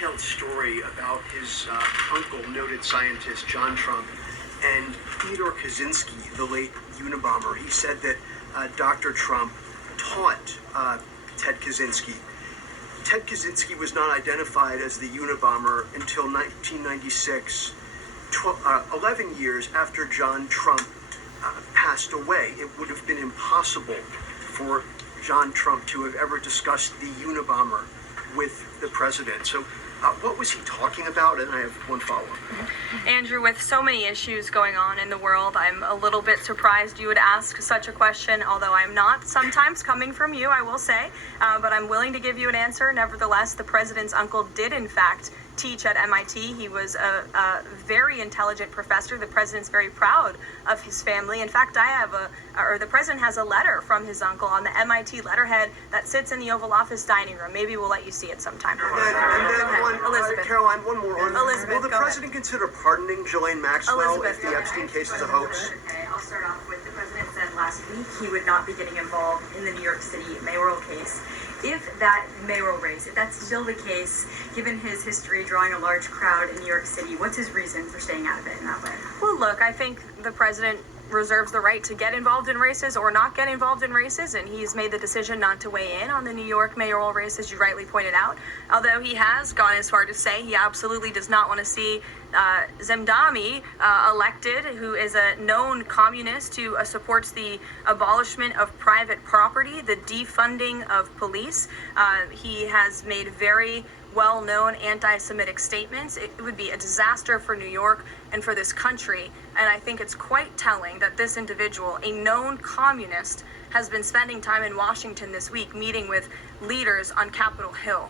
detailed story about his uncle, noted scientist John Trump, and Theodore Kaczynski, the late Unabomber. He said that Dr. Trump taught Ted Kaczynski. Ted Kaczynski was not identified as the Unabomber until 1996, 11 years after John Trump passed away. It would have been impossible for John Trump to have ever discussed the Unabomber with the president. So what was he talking about? And I have one follow-up. Andrew, with so many issues going on in the world, I'm a little bit surprised you would ask such a question, although I'm not sometimes coming from you, I will say, but I'm willing to give you an answer. Nevertheless, the president's uncle did, in fact, teach at MIT. He was a very intelligent professor. The president's very proud of his family. In fact, the president has a letter from his uncle on the MIT letterhead that sits in the Oval Office dining room. Maybe we'll let you see it sometime. Elizabeth. Caroline, one more. Elizabeth, will the president consider pardoning Ghislaine Maxwell if the Epstein case is a hoax? Okay, I'll start off with the president said last week he would not be getting involved in the New York City mayoral case. If that mayoral race, if that's still the case, given his history drawing a large crowd in New York City, what's his reason for staying out of it in that way? Well, look, I think the president reserves the right to get involved in races or not get involved in races, and he's made the decision not to weigh in on the New York mayoral race, as you rightly pointed out, although he has gone as far to say he absolutely does not want to see Zemdami elected, who is a known communist who supports the abolishment of private property, the defunding of police. He has made very well-known anti-Semitic statements. It would be a disaster for New York and for this country. And I think it's quite telling that this individual, a known communist, has been spending time in Washington this week meeting with leaders on Capitol Hill.